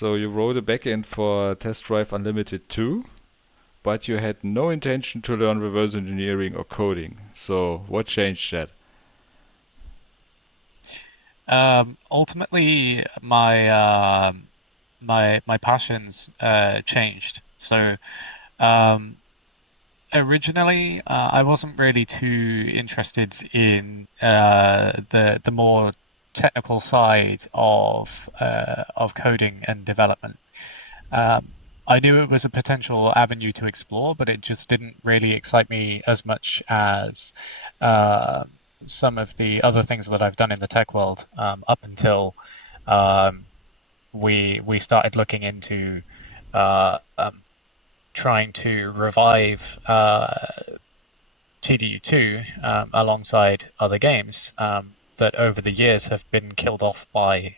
So you wrote a backend for Test Drive Unlimited 2, but you had no intention to learn reverse engineering or coding. So what changed that? Ultimately, my passions changed. So um, originally, I wasn't really too interested in the more technical side of coding and development. Um, I knew it was a potential avenue to explore, but it just didn't really excite me as much as uh, some of the other things that I've done in the tech world up until um, we started looking into uh, um, trying to revive TDU2 alongside other games that over the years have been killed off by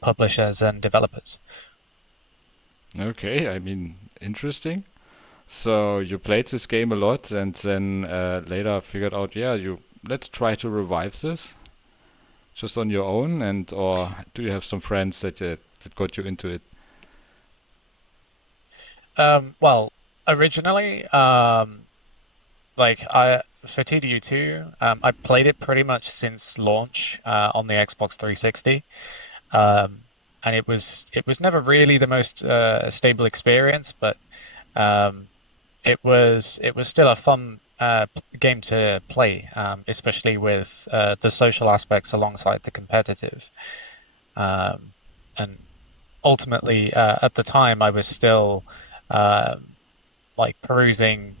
publishers and developers. Okay, I mean, interesting. So you played this game a lot, and then later figured out, yeah, you let's try to revive this just on your own, and or do you have some friends that got you into it? Well, originally, like I for TDU2, I played it pretty much since launch on the Xbox 360, um, and it was never really the most stable experience, but um, it was still a fun game to play, especially with the social aspects alongside the competitive. Um, and ultimately, at the time, I was still um, like perusing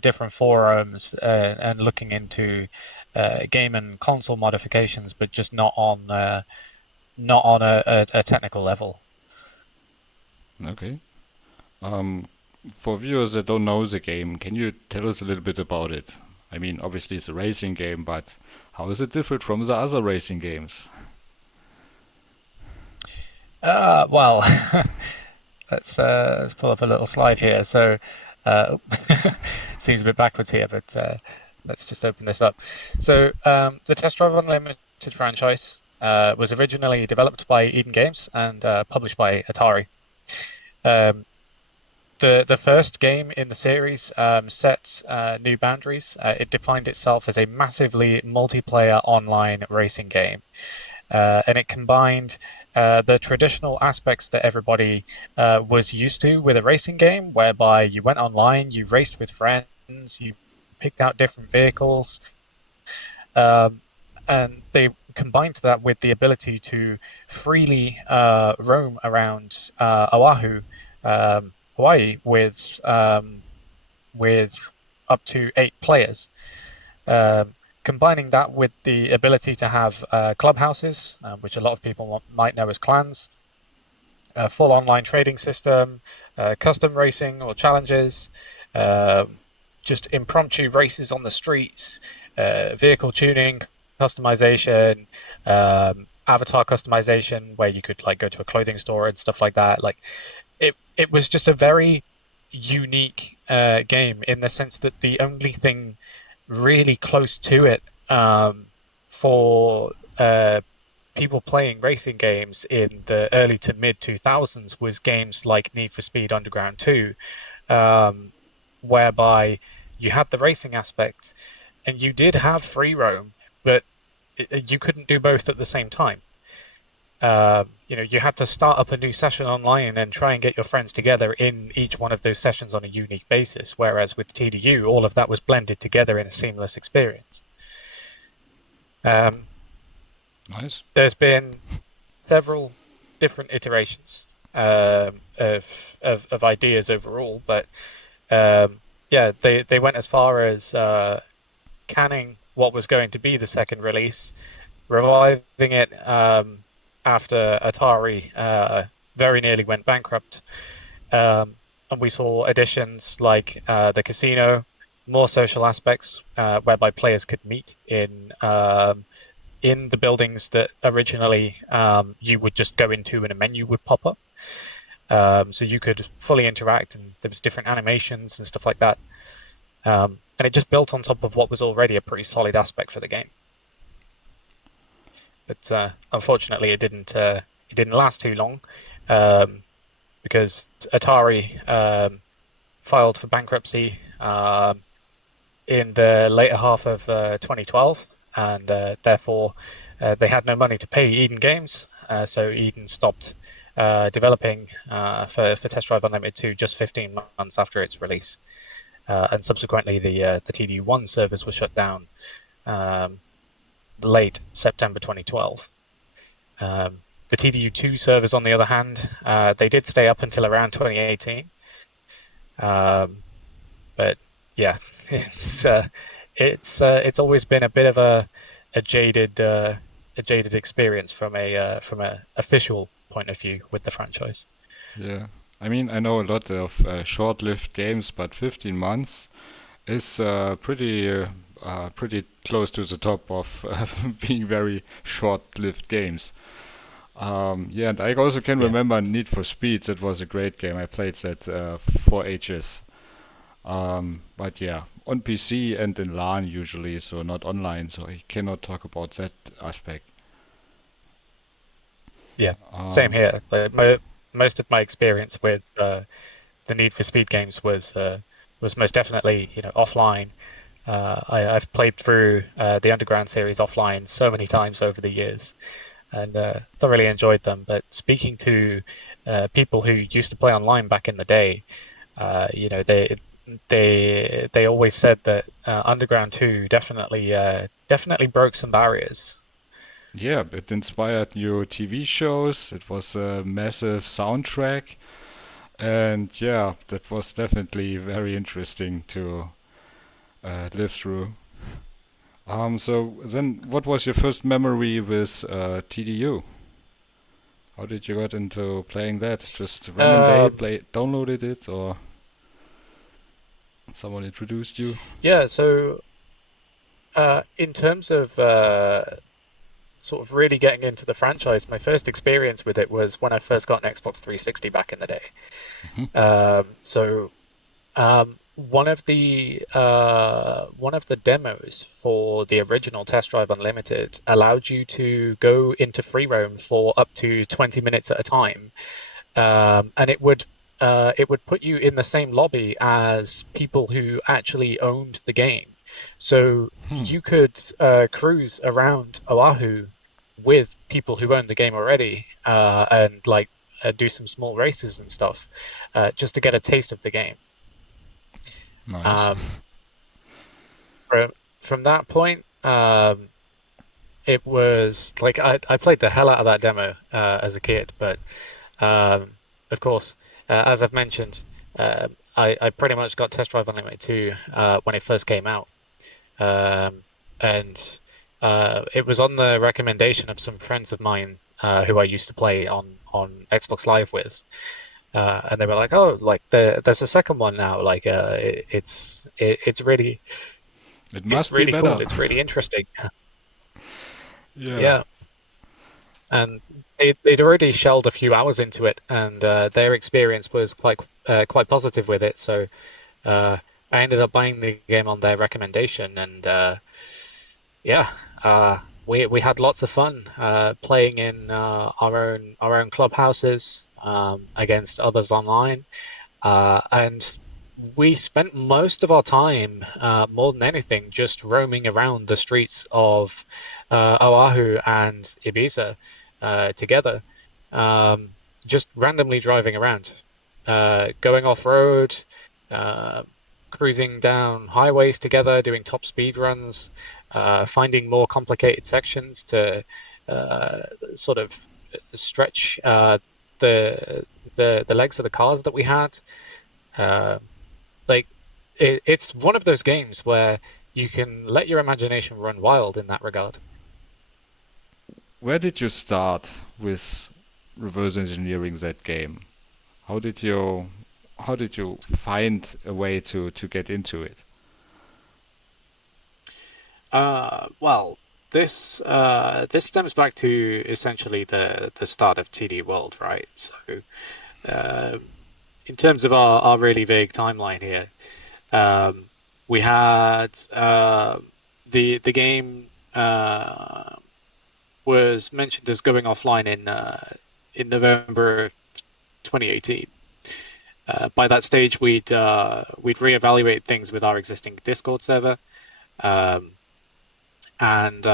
different forums and looking into game and console modifications, but just not on a technical level. Okay. Um, for viewers that don't know the game, can you tell us a little bit about it? I mean, obviously it's a racing game, but how is it different from the other racing games? Well, let's pull up a little slide here. So, uh, seems a bit backwards here, but let's just open this up. So, the Test Drive Unlimited franchise was originally developed by Eden Games and published by Atari. Um, the first game in the series set new boundaries. It defined itself as a massively multiplayer online racing game, and it combined the traditional aspects that everybody was used to with a racing game, whereby you went online, you raced with friends, you picked out different vehicles, um, and they combined that with the ability to freely roam around Oahu, Hawaii, with up to 8 players. Um, Combining that with the ability to have clubhouses, which a lot of people might know as clans, a full online trading system, custom racing or challenges, um, just impromptu races on the streets, vehicle tuning, customization, avatar customization, where you could like go to a clothing store and stuff like that. Like it was just a very unique game in the sense that the only thing really close to it for people playing racing games in the early to mid 2000s was games like Need for Speed Underground 2, um, whereby you had the racing aspect and you did have free roam, but you couldn't do both at the same time. You had to start up a new session online and try and get your friends together in each one of those sessions on a unique basis. Whereas with TDU, all of that was blended together in a seamless experience. Um, Nice. there's been several different iterations of ideas overall, but yeah, they went as far as canning what was going to be the second release, reviving it after Atari very nearly went bankrupt. And we saw additions like the casino, more social aspects whereby players could meet in the buildings that originally you would just go into and a menu would pop up. So you could fully interact, and there was different animations and stuff like that. And it just built on top of what was already a pretty solid aspect for the game. But unfortunately, it didn't last too long. because Atari filed for bankruptcy in the later half of 2012, and therefore they had no money to pay Eden Games, so Eden stopped developing for Test Drive Unlimited 2 just 15 months after its release, and subsequently the TDU1 servers were shut down late September 2012. The TDU2 servers, on the other hand, they did stay up until around 2018. But yeah, it's always been a bit of a jaded experience from a official point of view with the franchise. Yeah. I mean, I know a lot of short-lived games, but 15 months is pretty close to the top of being very short-lived games. Yeah, and I also can Yeah, remember Need for Speed. That was a great game. I played that for ages. But yeah, on PC and in LAN usually, so not online. So I cannot talk about that aspect. yeah, same Um, here. Like, most of my experience with the Need for Speed games was most definitely offline. I've played through the Underground series offline so many times over the years, and thoroughly enjoyed them. But speaking to people who used to play online back in the day, they always said that Underground 2 definitely broke some barriers. yeah, it inspired new TV shows. It was a massive soundtrack. And yeah, that was definitely very interesting to live through. So then, what was your first memory with TDU? How did you get into playing that? Just random day, Um, play, downloaded it, or someone introduced you? yeah, so in terms of sort of really getting into the franchise, my first experience with it was when I first got an Xbox 360 back in the day. Hmm. One of the demos for the original Test Drive Unlimited allowed you to go into free roam for up to 20 minutes at a time, and it would put you in the same lobby as people who actually owned the game. So Hmm. you could cruise around Oahu with people who owned the game already, and like do some small races and stuff, just to get a taste of the game. Nice. Um, from from that point, it was like I played the hell out of that demo as a kid, but of course, as I've mentioned, I pretty much got Test Drive Unlimited 2 when it first came out. Um, and it was on the recommendation of some friends of mine who I used to play on Xbox Live with. And they were like, "Oh, like there's a second one now. Like, It it's must be really cool. better. It's really interesting." Yeah. Yeah, and they'd already shelled a few hours into it, and their experience was quite positive with it. So uh, I ended up buying the game on their recommendation, and yeah, we had lots of fun playing in our own clubhouses against others online, and we spent most of our time, more than anything, just roaming around the streets of Oahu and Ibiza together, um, just randomly driving around, going off road, uh, cruising down highways together, doing top speed runs, finding more complicated sections to uh, sort of stretch the the legs of the cars that we had. Uh, like it's one of those games where you can let your imagination run wild in that regard. Where did you start with reverse engineering that game? How did you how did you find a way to get into it? Well, this stems back to essentially the start of TD World, right? So, um, in terms of our really vague timeline here, um, we had the game was mentioned as going offline in November 2018. By that stage, we'd reevaluate things with our existing Discord server, and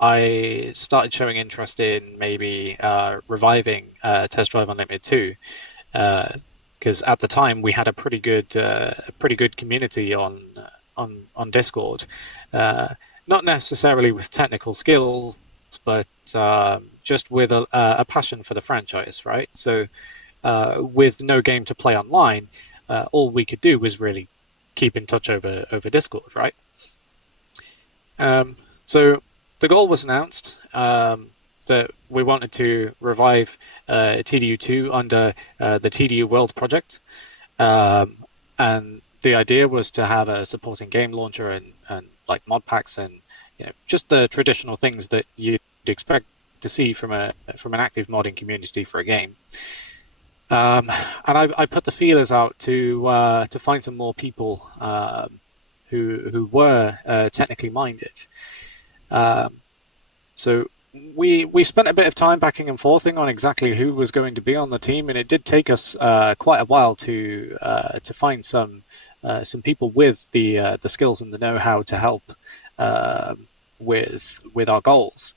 I started showing interest in maybe reviving Test Drive Unlimited 2, because at the time we had a pretty good community on Discord, not necessarily with technical skills, but just with a passion for the franchise, right? So with no game to play online, all we could do was really keep in touch over Discord, right? So the goal was announced, that we wanted to revive TDU2 under the TDU World project, and the idea was to have a supporting game launcher and like mod packs and just the traditional things that you'd expect to see from an active modding community for a game. And I put the feelers out to find some more people who were technically minded. So we spent a bit of time backing and forthing on exactly who was going to be on the team, and it did take us quite a while to find some people with the skills and the know-how to help with our goals.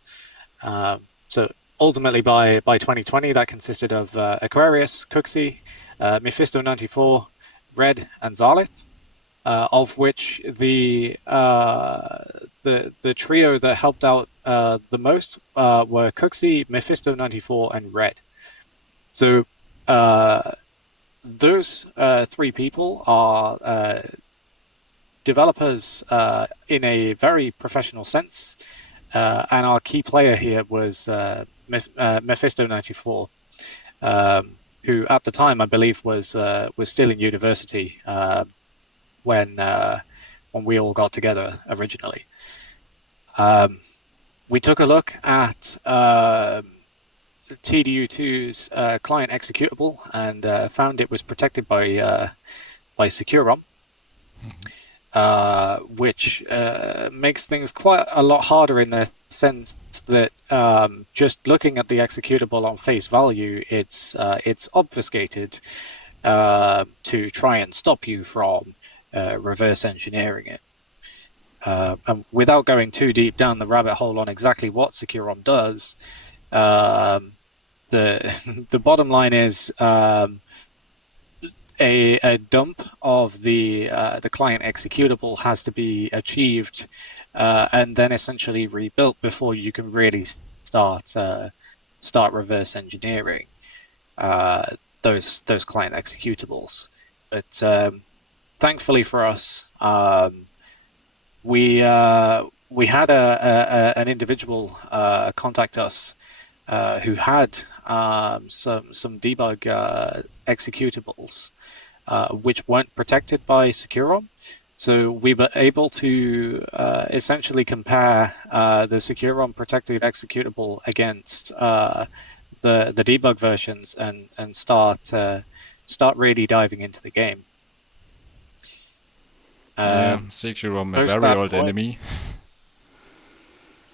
So ultimately, by 2020, that consisted of Aquarius, Cooksey, Mephisto94, Red, and Zarlith. Of which the trio that helped out the most were Cooksey, Mephisto94, and Red. So those three people are developers in a very professional sense, and our key player here was Mephisto94, who at the time I believe was still in university. When we all got together originally. We took a look at TDU2's client executable and found it was protected by SecureROM, which makes things quite a lot harder in the sense that just looking at the executable on face value, it's obfuscated to try and stop you from reverse engineering it. And without going too deep down the rabbit hole on exactly what SecureROM does, the bottom line is a dump of the client executable has to be achieved and then essentially rebuilt before you can really start reverse engineering those client executables. But thankfully for us, we had an individual contact us who had some debug executables which weren't protected by SecureROM. So we were able to essentially compare the SecureROM protected executable against the debug versions and start really diving into the game. Yeah, CWV, a Post very that old point- enemy.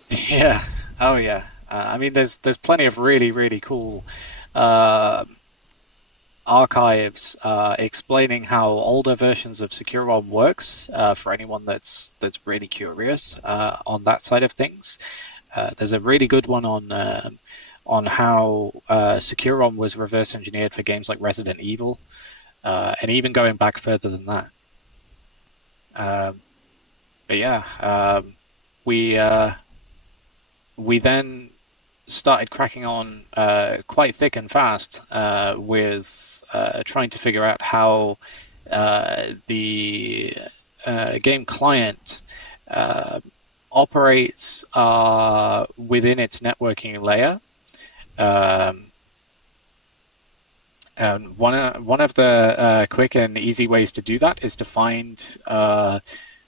Yeah. Oh yeah. I mean, there's plenty of really cool archives explaining how older versions of SecureROM works for anyone that's really curious on that side of things. There's a really good one on how SecureROM was reverse engineered for games like Resident Evil, and even going back further than that. But yeah, we then started cracking on quite thick and fast with trying to figure out how the game client operates within its networking layer. And one of the quick and easy ways to do that is to find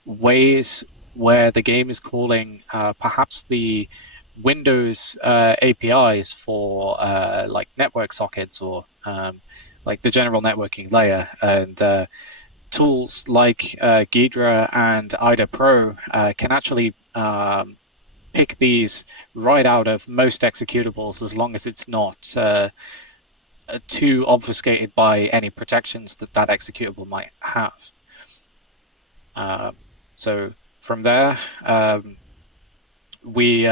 ways where the game is calling perhaps the Windows APIs for like network sockets or like the general networking layer, and tools like Ghidra and IDA Pro can actually pick these right out of most executables as long as it's not too obfuscated by any protections that that executable might have. So from there, we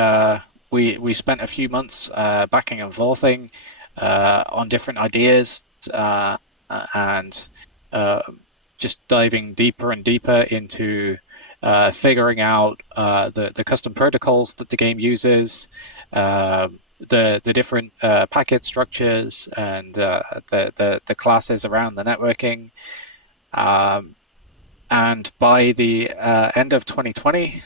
spent a few months backing and forthing on different ideas and just diving deeper and deeper into figuring out the custom protocols that the game uses, the different packet structures, and the classes around the networking. And by the end of 2020,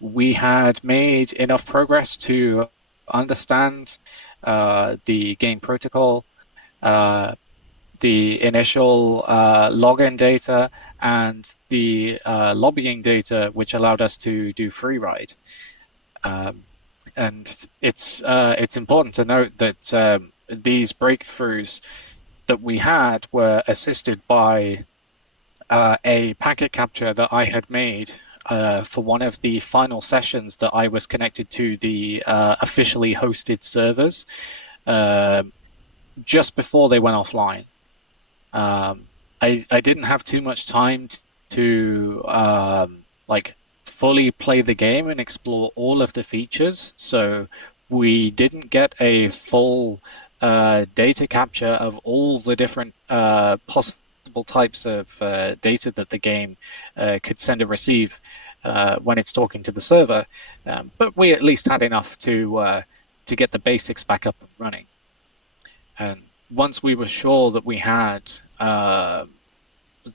we had made enough progress to understand the game protocol, the initial login data, and the lobbying data, which allowed us to do free ride. And it's important to note that these breakthroughs that we had were assisted by a packet capture that I had made for one of the final sessions that I was connected to the officially hosted servers just before they went offline. I didn't have too much time to like fully play the game and explore all of the features, so we didn't get a full data capture of all the different possible types of data that the game could send and receive when it's talking to the server, but we at least had enough to get the basics back up and running. And once we were sure that we had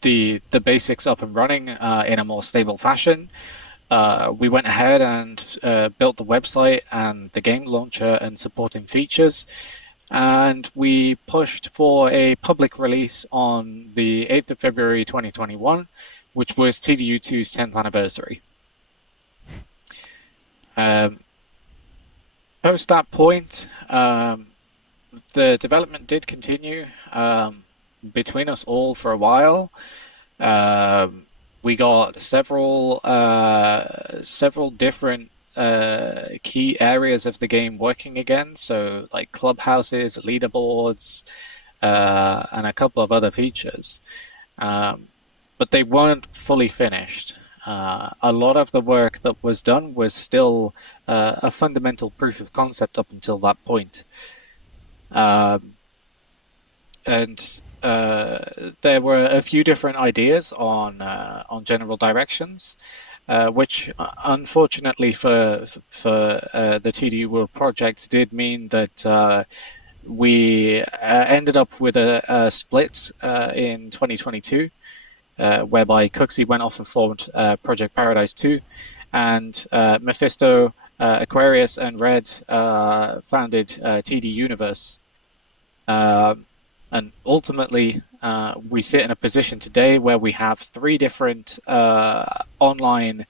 the basics up and running in a more stable fashion, we went ahead and built the website and the game launcher and supporting features. And we pushed for a public release on the 8th of February 2021, which was TDU2's 10th anniversary. Post that point, the development did continue between us all for a while. We got several different key areas of the game working again, so like clubhouses, leaderboards, and a couple of other features, but they weren't fully finished. A lot of the work that was done was still a fundamental proof of concept up until that point. And there were a few different ideas on general directions, which unfortunately for the TDU World project did mean that we ended up with a split in 2022, whereby Cooksey went off and formed Project Paradise 2, and Mephisto, Aquarius, and Red founded TD Universe. And ultimately, we sit in a position today where we have 3 different online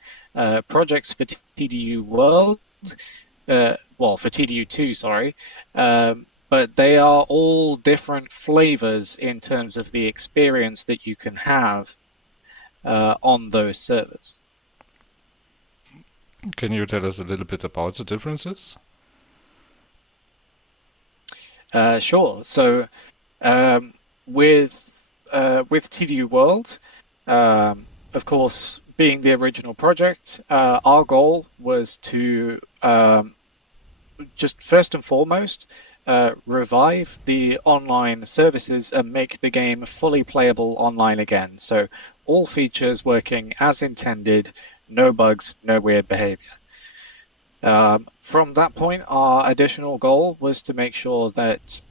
projects for TDU World, well, for TDU2, sorry, but they are all different flavors in terms of the experience that you can have on those servers. Can you tell us a little bit about the differences? Sure. So with TDU World, of course, being the original project, our goal was to just first and foremost revive the online services and make the game fully playable online again. So all features working as intended, no bugs, no weird behavior. From that point, our additional goal was to make sure that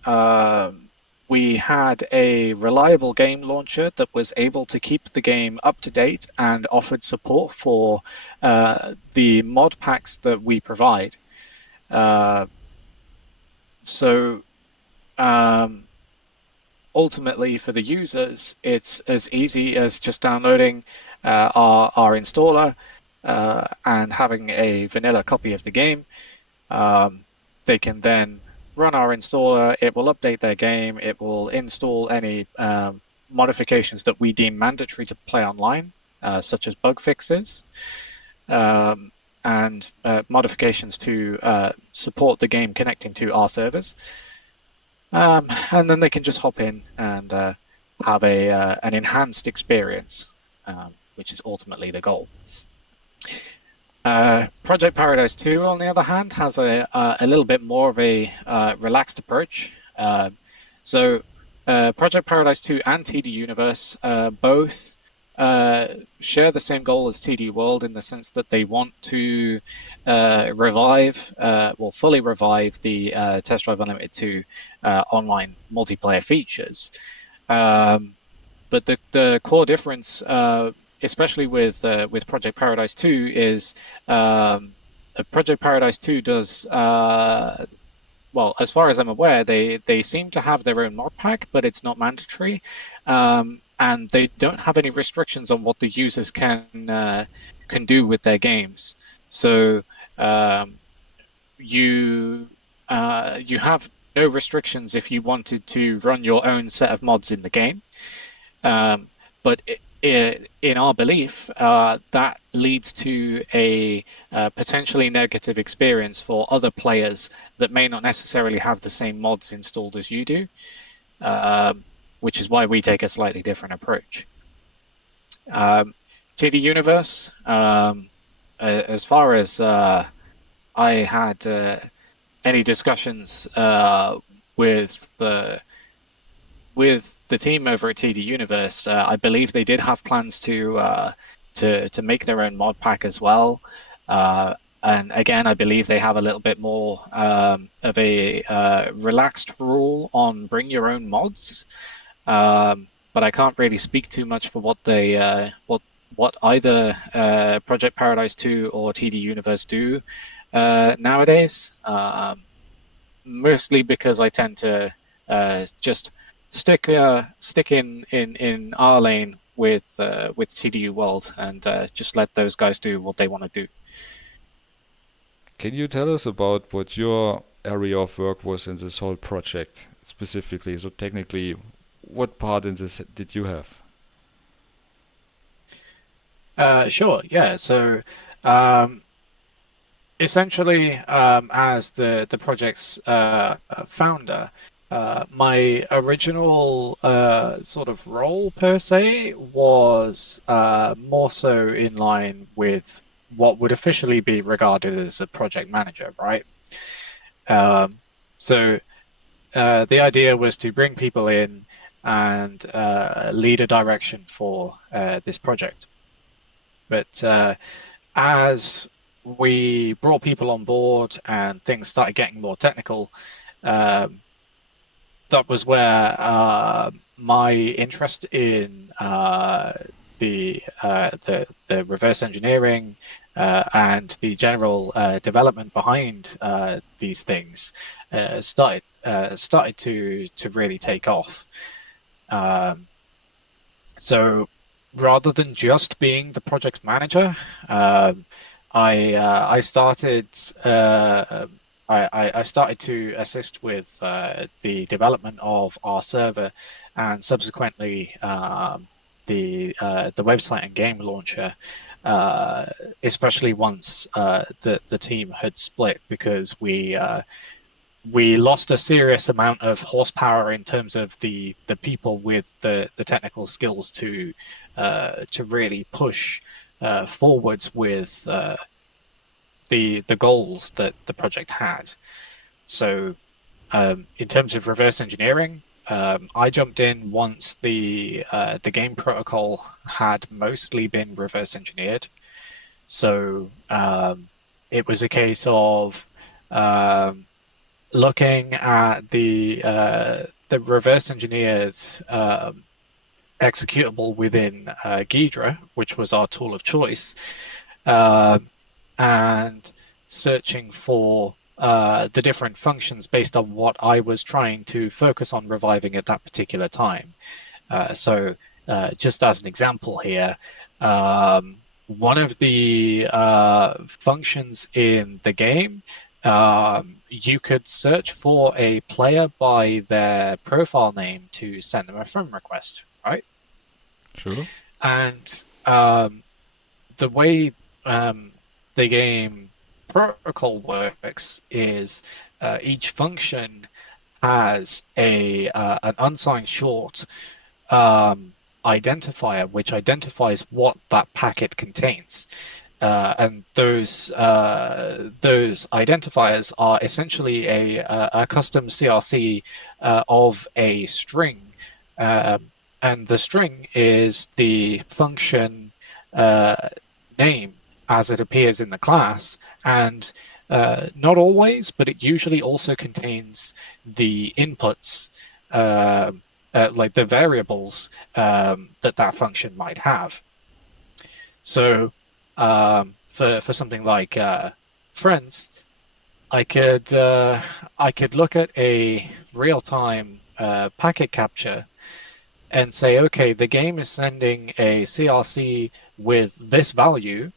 we had a reliable game launcher that was able to keep the game up to date and offered support for the mod packs that we provide. So ultimately for the users, it's as easy as just downloading our installer and having a vanilla copy of the game. They can then run our installer, it will update their game, it will install any modifications that we deem mandatory to play online, such as bug fixes, and modifications to support the game connecting to our servers. And then they can just hop in and have an enhanced experience, which is ultimately the goal. Project Paradise 2, on the other hand, has a little bit more of a relaxed approach. So Project Paradise 2 and TD Universe both share the same goal as TD World in the sense that they want to fully revive the Test Drive Unlimited 2 online multiplayer features. But the core difference, especially with Project Paradise 2, is Project Paradise 2 does well, as far as I'm aware, they seem to have their own mod pack, but it's not mandatory, and they don't have any restrictions on what the users can do with their games. So you you have no restrictions if you wanted to run your own set of mods in the game. But in our belief, that leads to a potentially negative experience for other players that may not necessarily have the same mods installed as you do, which is why we take a slightly different approach. TD Universe, as far as I had any discussions with the team over at TD Universe, I believe they did have plans to make their own mod pack as well. And again, I believe they have a little bit more of a relaxed rule on bring your own mods. But I can't really speak too much for what either Project Paradise 2 or TD Universe do nowadays. Mostly because I tend to just stick in our lane with TDU World and just let those guys do what they want to do. Can you tell us about what your area of work was in this whole project specifically? So technically, what part in this did you have? Sure, yeah. So essentially, as the project's founder, my original sort of role per se was more so in line with what would officially be regarded as a project manager, right? So the idea was to bring people in and lead a direction for this project. But as we brought people on board and things started getting more technical, um, that was where my interest in the reverse engineering and the general development behind these things started to really take off. Um, so rather than just being the project manager, I started I started to assist with the development of our server and subsequently the website and game launcher, uh, especially once the team had split because we lost a serious amount of horsepower in terms of the people with the technical skills to really push forwards with the goals that the project had. So in terms of reverse engineering, I jumped in once the game protocol had mostly been reverse engineered. So it was a case of looking at the reverse engineered executable within Ghidra, which was our tool of choice, uh, and searching for the different functions based on what I was trying to focus on reviving at that particular time. So just as an example here, one of the functions in the game, you could search for a player by their profile name to send them a friend request, right? Sure. And the way the game protocol works is each function has an unsigned short um, identifier which identifies what that packet contains. And those identifiers are essentially a custom CRC of a string, and the string is the function uh, name as it appears in the class, and not always, but it usually also contains the inputs, like the variables that function might have. So for something like friends, I could I could look at a real-time packet capture and say, okay, the game is sending a CRC with this value.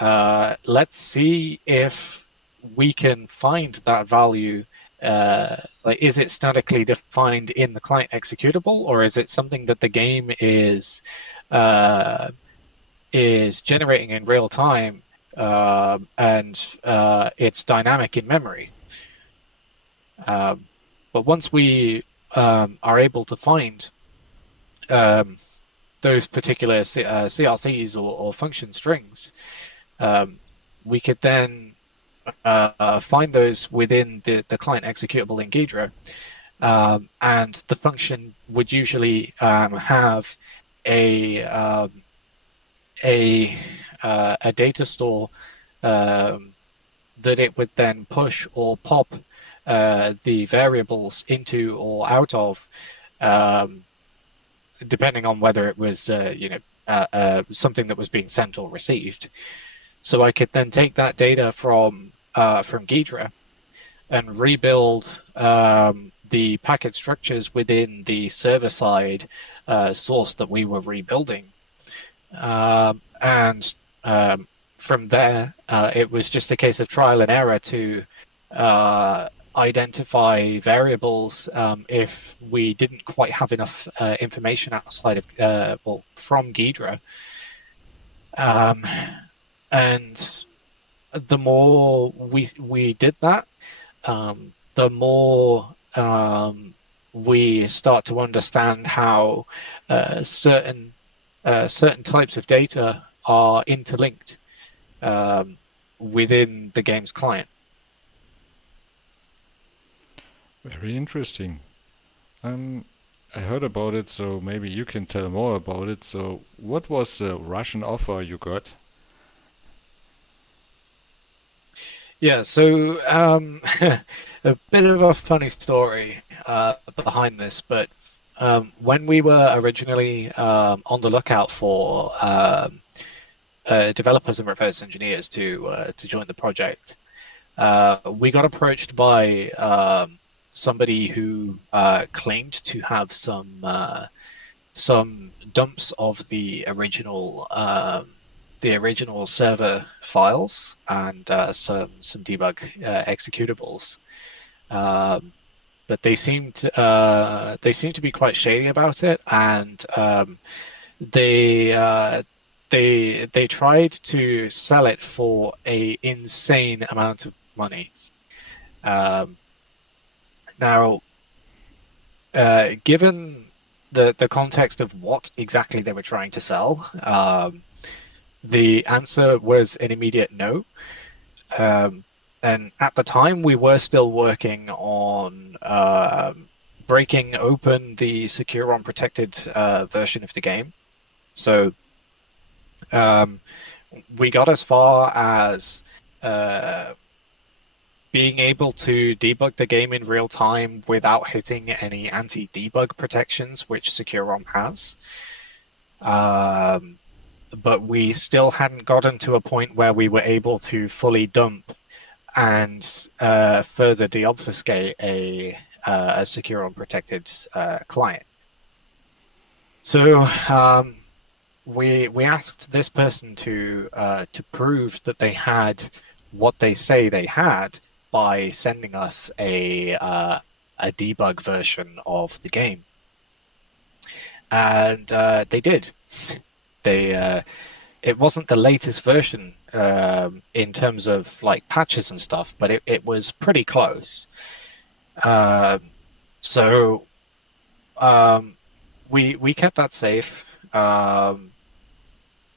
Let's see if we can find that value. Like, is it statically defined in the client executable, or is it something that the game uh, is generating in real time, and it's dynamic in memory. But once we are able to find um, those particular CRCs or function strings, um, we could then find those within the client executable in Ghidra, and the function would usually have a um, a a data store um, that it would then push or pop the variables into or out of, um, depending on whether it was something that was being sent or received. So I could then take that data from Ghidra and rebuild the packet structures within the server side source that we were rebuilding. And from there, it was just a case of trial and error to identify variables if we didn't quite have enough information outside of, well, from Ghidra. Um, and the more we did that, the more we start to understand how certain certain types of data are interlinked within the game's client. Very interesting. Um, I heard about it, so maybe you can tell more about it. So, what was the Russian offer you got? Yeah, so a bit of a funny story behind this, but when we were originally on the lookout for developers and reverse engineers to join the project, we got approached by somebody who claimed to have some dumps of the original server files and some debug executables. But they seemed to be quite shady about it, and they uh, they tried to sell it for a insane amount of money. Um, Now, given the context of what exactly they were trying to sell, the answer was an immediate no. Um, and at the time, we were still working on breaking open the secure unprotected version of the game. So um, we got as far as uh, being able to debug the game in real time without hitting any anti-debug protections, which Secure ROM has. Um, but we still hadn't gotten to a point where we were able to fully dump and further deobfuscate a secure unprotected client. So we asked this person to prove that they had what they say they had by sending us a debug version of the game, and they did. They It wasn't the latest version in terms of like patches and stuff, but it was pretty close. So we kept that safe,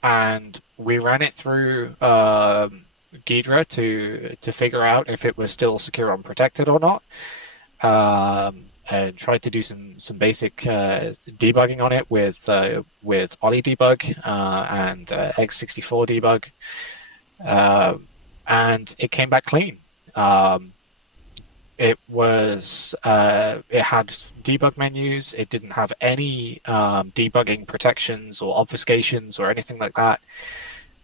and we ran it through Ghidra to figure out if it was still secure and protected or not, and tried to do some basic debugging on it with Ollie debug and x64 debug, um, and it came back clean. Um, it had debug menus. It didn't have any debugging protections or obfuscations or anything like that.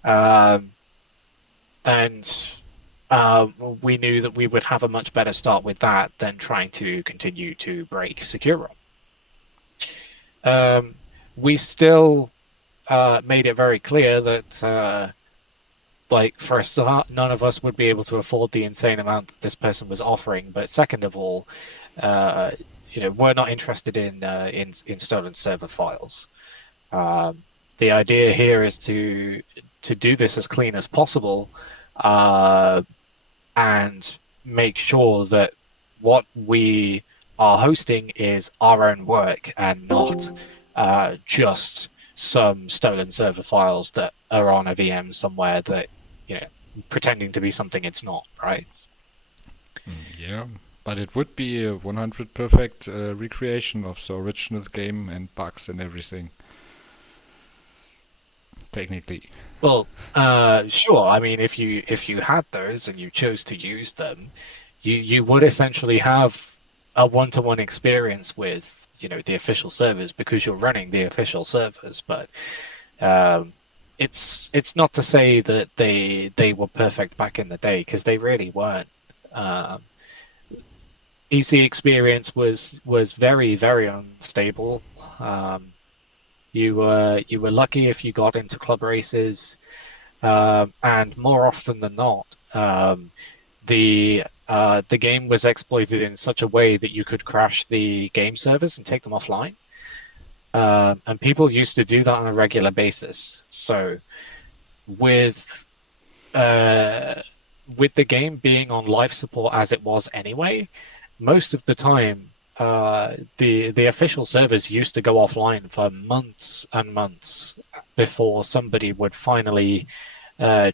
Um, and we knew that we would have a much better start with that than trying to continue to break secure ROM. We still made it very clear that like for a start, none of us would be able to afford the insane amount that this person was offering. But second of all, uh, we're not interested in stolen server files. Um, the idea here is to do this as clean as possible, uh, and make sure that what we are hosting is our own work and not just some stolen server files that are on a VM somewhere that, pretending to be something it's not, right? Yeah, but it would be a 100 perfect recreation of the original game and bugs and everything, technically. Well, sure. I mean, if you had those and you chose to use them, you would essentially have a one-to-one experience with, the official servers because you're running the official servers. But um, it's not to say that they were perfect back in the day because they really weren't. Um, PC experience was very, very unstable. Um, you were lucky if you got into club races. And more often than not, the game was exploited in such a way that you could crash the game servers and take them offline. And people used to do that on a regular basis. So with uh, with the game being on life support as it was anyway, most of the time, the official servers used to go offline for months and months before somebody would finally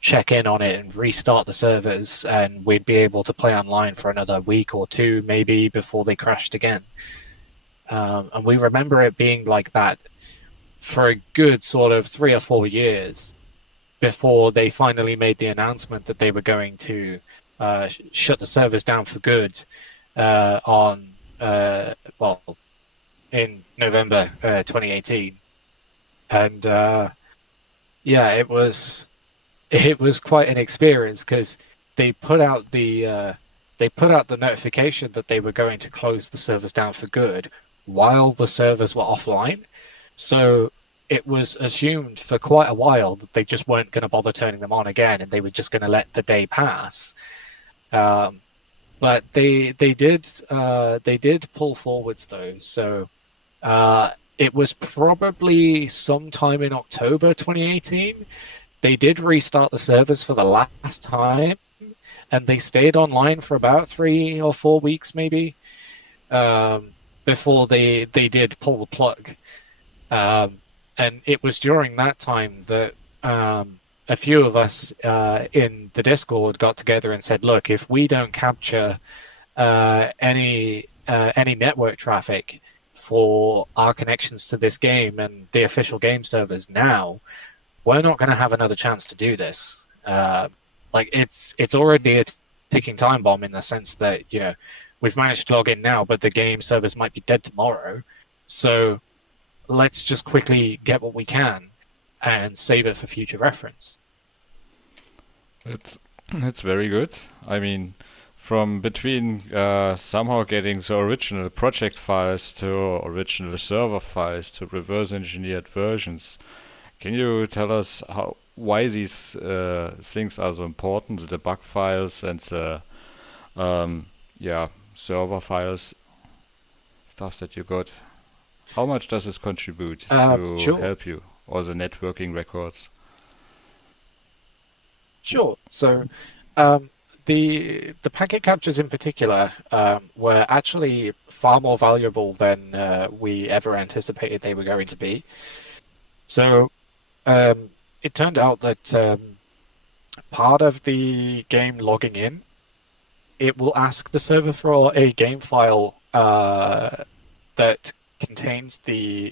check in on it and restart the servers, and we'd be able to play online for another week or two, maybe, before they crashed again. And we remember it being like that for a good sort of 3 or 4 years before they finally made the announcement that they were going to shut the servers down for good on well, in November 2018. And yeah, it was quite an experience because they put out the uh, they put out the notification that they were going to close the servers down for good while the servers were offline. So it was assumed for quite a while that they just weren't going to bother turning them on again, and they were just going to let the day pass. Um, but they did pull forwards though. So it was probably sometime in October 2018 they did restart the servers for the last time, and they stayed online for about 3 or 4 weeks, maybe, um, before they did pull the plug. Um, and it was during that time that a few of us in the Discord got together and said, "Look, if we don't capture any network traffic for our connections to this game and the official game servers now, we're not going to have another chance to do this." Like it's already a ticking time bomb in the sense that we've managed to log in now, but the game servers might be dead tomorrow. So let's just quickly get what we can and save it for future reference. It's it's very good. I mean, from between somehow getting the original project files to original server files to reverse engineered versions, can you tell us how why these things are so important? The debug files and the um, yeah server files, stuff that you got. How much does this contribute to Sure, help you, or the networking records? sure. So um, the packet captures in particular were actually far more valuable than we ever anticipated they were going to be. So it turned out that part of the game logging in, it will ask the server for a game file that contains the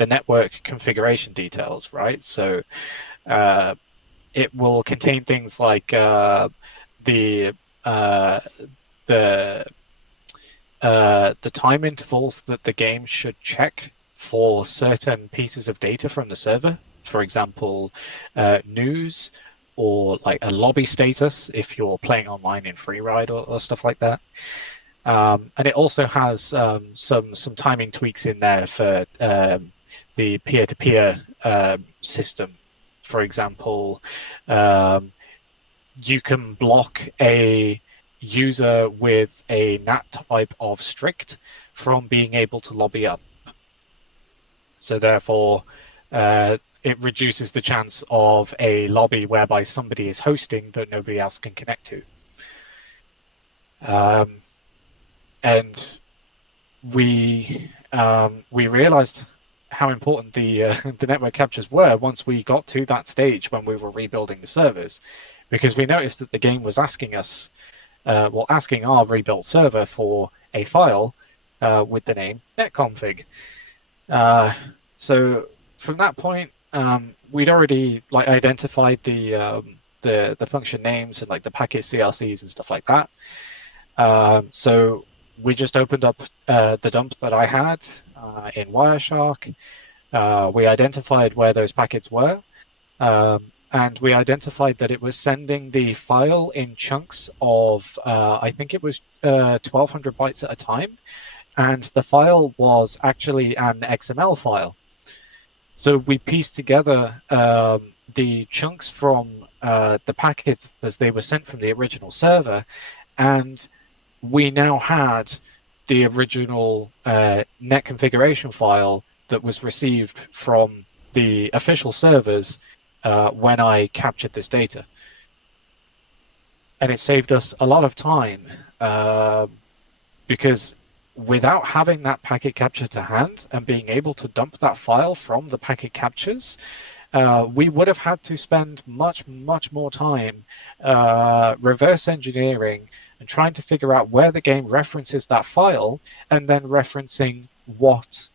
network configuration details, right? So uh, it will contain things like the uh, the the time intervals that the game should check for certain pieces of data from the server. For example, news or like a lobby status if you're playing online in free ride or stuff like that. And it also has some timing tweaks in there for the peer-to-peer system. For example, um, you can block a user with a NAT type of strict from being able to lobby up. So therefore, it reduces the chance of a lobby whereby somebody is hosting that nobody else can connect to. And we realized how important the network captures were once we got to that stage when we were rebuilding the servers, because we noticed that the game was asking us, asking our rebuilt server for a file with the name netconfig. So from that point, we'd already like identified the function names and like the packet CRCs and stuff like that. So we just opened up the dump that I had in Wireshark. We identified where those packets were, and we identified that it was sending the file in chunks of, I think it was 1200 bytes at a time, and the file was actually an XML file. So we pieced together the chunks from the packets as they were sent from the original server, and we now had the original net configuration file that was received from the official servers when I captured this data. And it saved us a lot of time because without having that packet capture to hand and being able to dump that file from the packet captures, we would have had to spend much, much more time reverse engineering and trying to figure out where the game references that file and then referencing what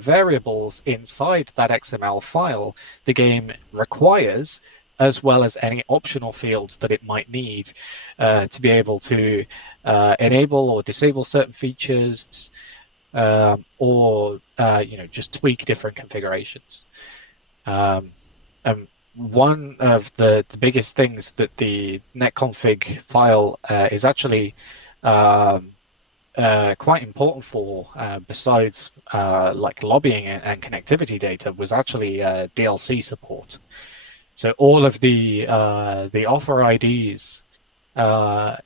variables inside that XML file the game requires, as well as any optional fields that it might need to be able to enable or disable certain features, or just tweak different configurations. And one of the biggest things that the netconfig file is actually quite important for, besides like lobbying and connectivity data, was actually DLC support. So all of the offer IDs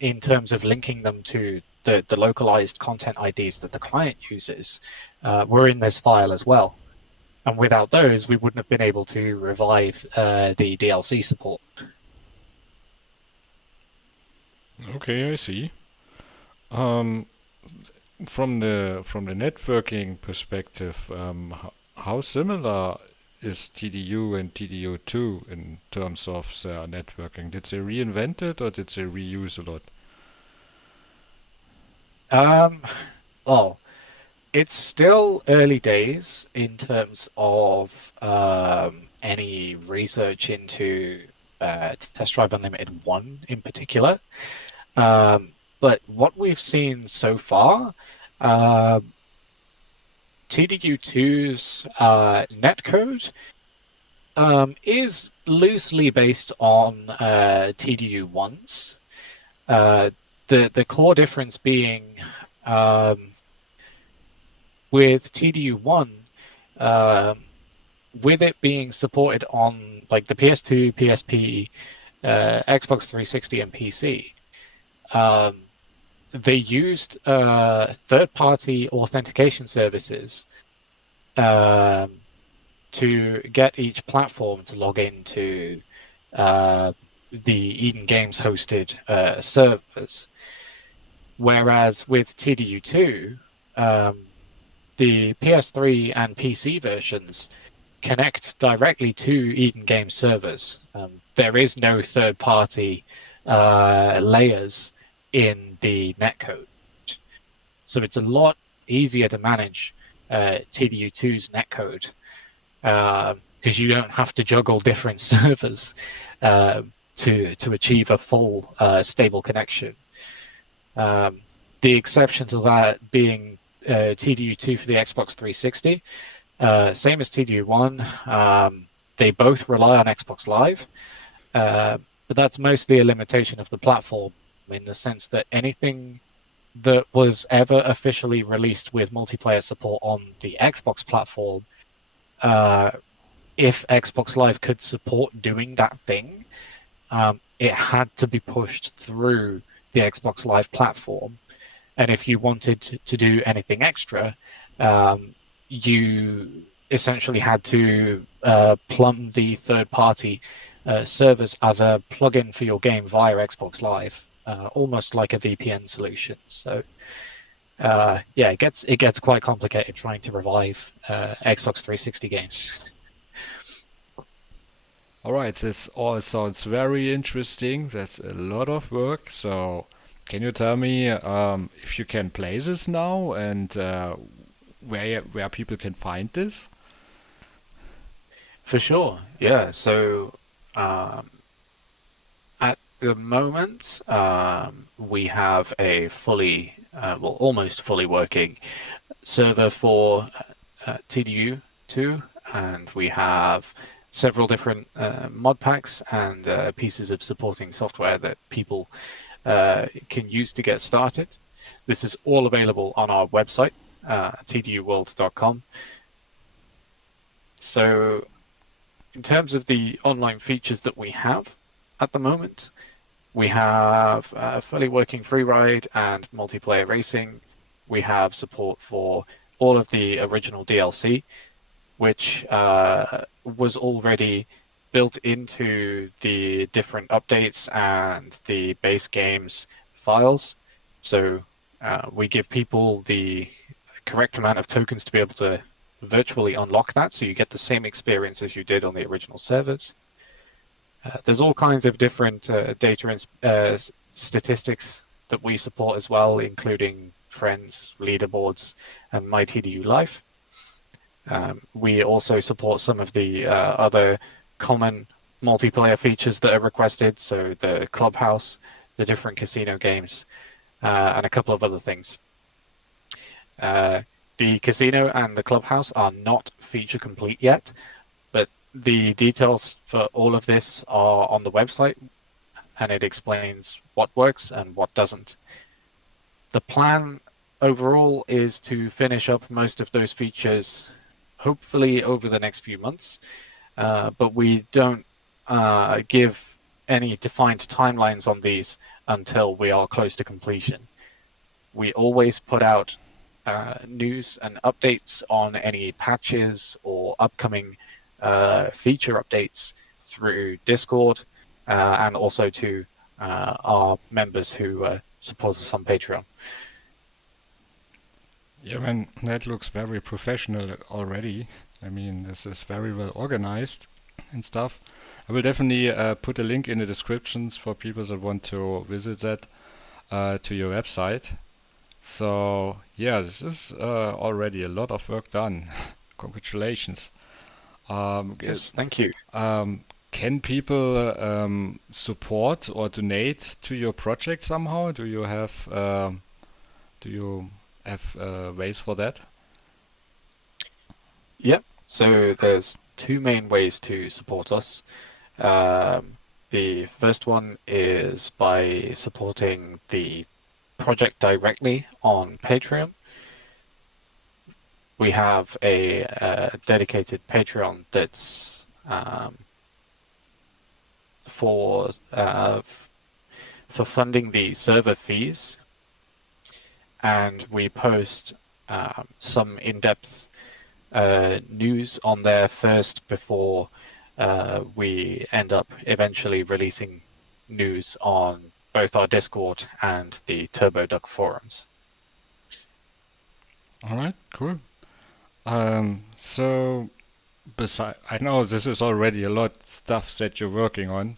in terms of linking them to the localized content IDs that the client uses were in this file as well. And without those, we wouldn't have been able to revive the DLC support. Okay, I see. Um, from the networking perspective, how similar is TDU and TDU2 in terms of their networking? Did they reinvent it or did they reuse a lot? Well, it's still early days in terms of any research into Test Drive Unlimited 1 in particular. But what we've seen so far, TDU2's netcode is loosely based on TDU1's. The core difference being with TDU1, with it being supported on like the PS2, PSP, Xbox 360, and PC, they used third-party authentication services to get each platform to log into the Eden Games hosted servers. Whereas with TDU2, the PS3 and PC versions connect directly to Eden Games servers. There is no third-party layers in the netcode. So it's a lot easier to manage TDU2's netcode because you don't have to juggle different servers to achieve a full stable connection. The exception to that being TDU2 for the Xbox 360. Same as TDU1. They both rely on Xbox Live, but that's mostly a limitation of the platform in the sense that anything that was ever officially released with multiplayer support on the Xbox platform, if Xbox Live could support doing that thing, it had to be pushed through the Xbox Live platform. And if you wanted to do anything extra, you essentially had to plumb the third-party servers as a plugin for your game via Xbox Live, almost like a VPN solution. So yeah, it gets quite complicated trying to revive Xbox 360 games. All right, this all sounds very interesting. That's a lot of work. So, can you tell me if you can play this now and where people can find this? For sure, yeah. So um, at the moment, we have a fully, well, almost fully working server for TDU2, and we have several different mod packs and pieces of supporting software that people can use to get started. This is all available on our website, tduworld.com. So in terms of the online features that we have at the moment, we have fully working free ride and multiplayer racing. We have support for all of the original DLC, which was already built into the different updates and the base game's files. So we give people the correct amount of tokens to be able to virtually unlock that, so you get the same experience as you did on the original servers. There's all kinds of different data and statistics that we support as well, including friends, leaderboards, and My TDU Life. We also support some of the other common multiplayer features that are requested, so the clubhouse, the different casino games, and a couple of other things. The casino and the clubhouse are not feature complete yet, but the details for all of this are on the website, and it explains what works and what doesn't. The plan overall is to finish up most of those features hopefully over the next few months, but we don't give any defined timelines on these until we are close to completion. We always put out news and updates on any patches or upcoming feature updates through Discord and also to our members who support us on Patreon. Yeah, man, that looks very professional already. I mean, this is very well organized and stuff. I will definitely put a link in the descriptions for people that want to visit that to your website. So, yeah, this is already a lot of work done. Congratulations. Yes, thank you. Can people support or donate to your project somehow? Do you have ways for that? Yep. So there's two main ways to support us. The first one is by supporting the project directly on Patreon. We have a dedicated Patreon that's for funding the server fees, and we post some in-depth news on there first before we end up eventually releasing news on both our Discord and the TurboDuck forums. All right, cool. So beside, I know this is already a lot of stuff that you're working on,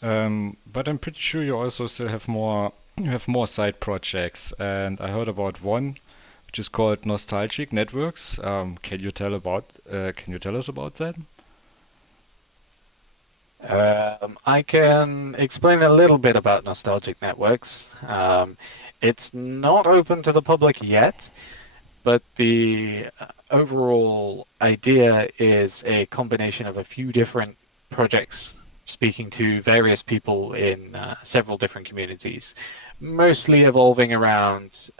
but I'm pretty sure you also still have more. You have more side projects, and I heard about one which is called Nostalgic Networks. Can you tell us about that? I can explain a little bit about nostalgic networks. It's not open to the public yet, but the overall idea is a combination of a few different projects speaking to various people in several different communities, mostly evolving around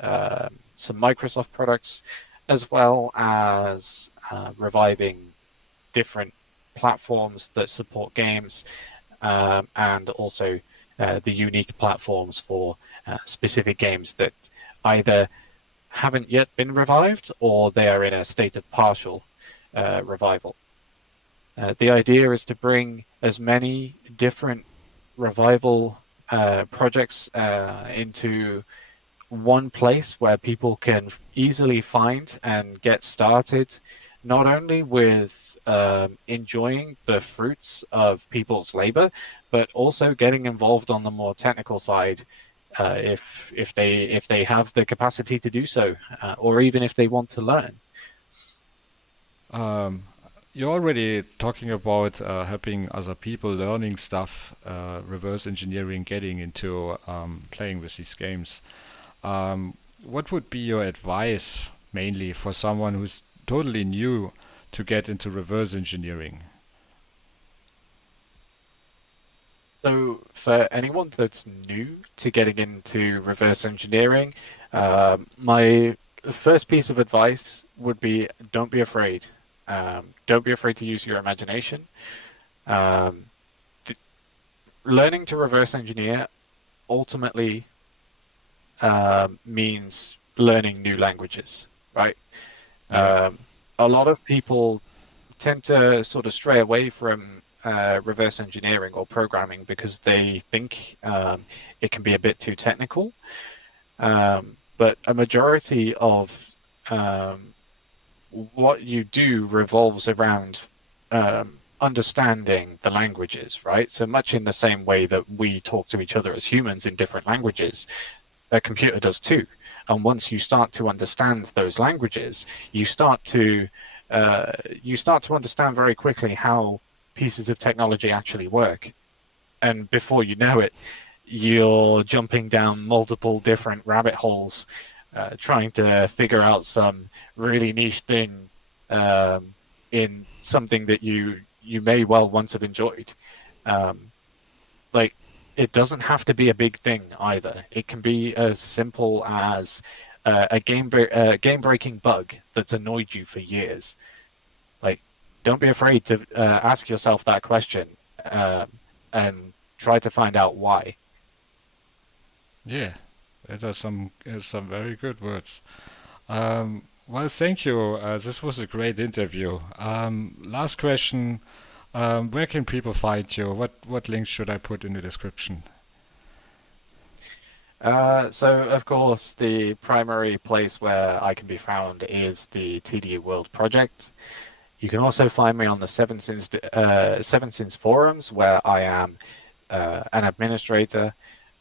some Microsoft products, as well as reviving different platforms that support games, and also the unique platforms for specific games that either haven't yet been revived or they are in a state of partial revival. The idea is to bring as many different revival projects into one place where people can easily find and get started, not only with enjoying the fruits of people's labor, but also getting involved on the more technical side, if they have the capacity to do so, or even if they want to learn. Um, you're already talking about helping other people learning stuff, reverse engineering, getting into playing with these games. What would be your advice mainly for someone who's totally new to get into reverse engineering? So, for anyone that's new to getting into reverse engineering, my first piece of advice would be don't be afraid. Don't be afraid to use your imagination. Um, Learning to reverse engineer ultimately means learning new languages, right? Yeah. Um, a lot of people tend to sort of stray away from reverse engineering or programming because they think it can be a bit too technical. But a majority of um, what you do revolves around understanding the languages, right? So much in the same way that we talk to each other as humans in different languages, a computer does too. And once you start to understand those languages, you start to uh, you start to understand very quickly how pieces of technology actually work. And before you know it, you're jumping down multiple different rabbit holes, trying to figure out some really niche thing um, in something that you may well once have enjoyed. Um, like it doesn't have to be a big thing either. It can be as simple as game breaking bug that's annoyed you for years. Like, don't be afraid to ask yourself that question, and try to find out why. Yeah, that are some very good words. Well, thank you. This was a great interview. Last question. Where can people find you? What links should I put in the description? So of course, the primary place where I can be found is the TDU World project. You can also find me on the Seven Sins forums, where I am an administrator.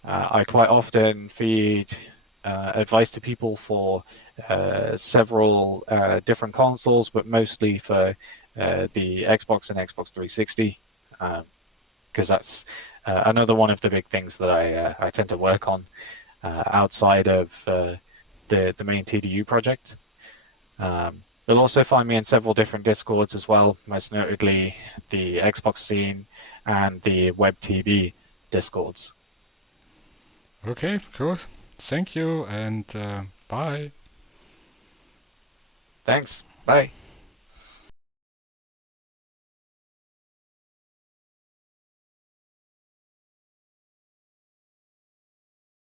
I quite often feed advice to people for several different consoles, but mostly for the Xbox and Xbox 360, because that's another one of the big things that I tend to work on outside of the main TDU project. You'll also find me in several different Discords as well, most notably the Xbox scene and the Web TV Discords. Okay, cool. Thank you and bye. Thanks. Bye.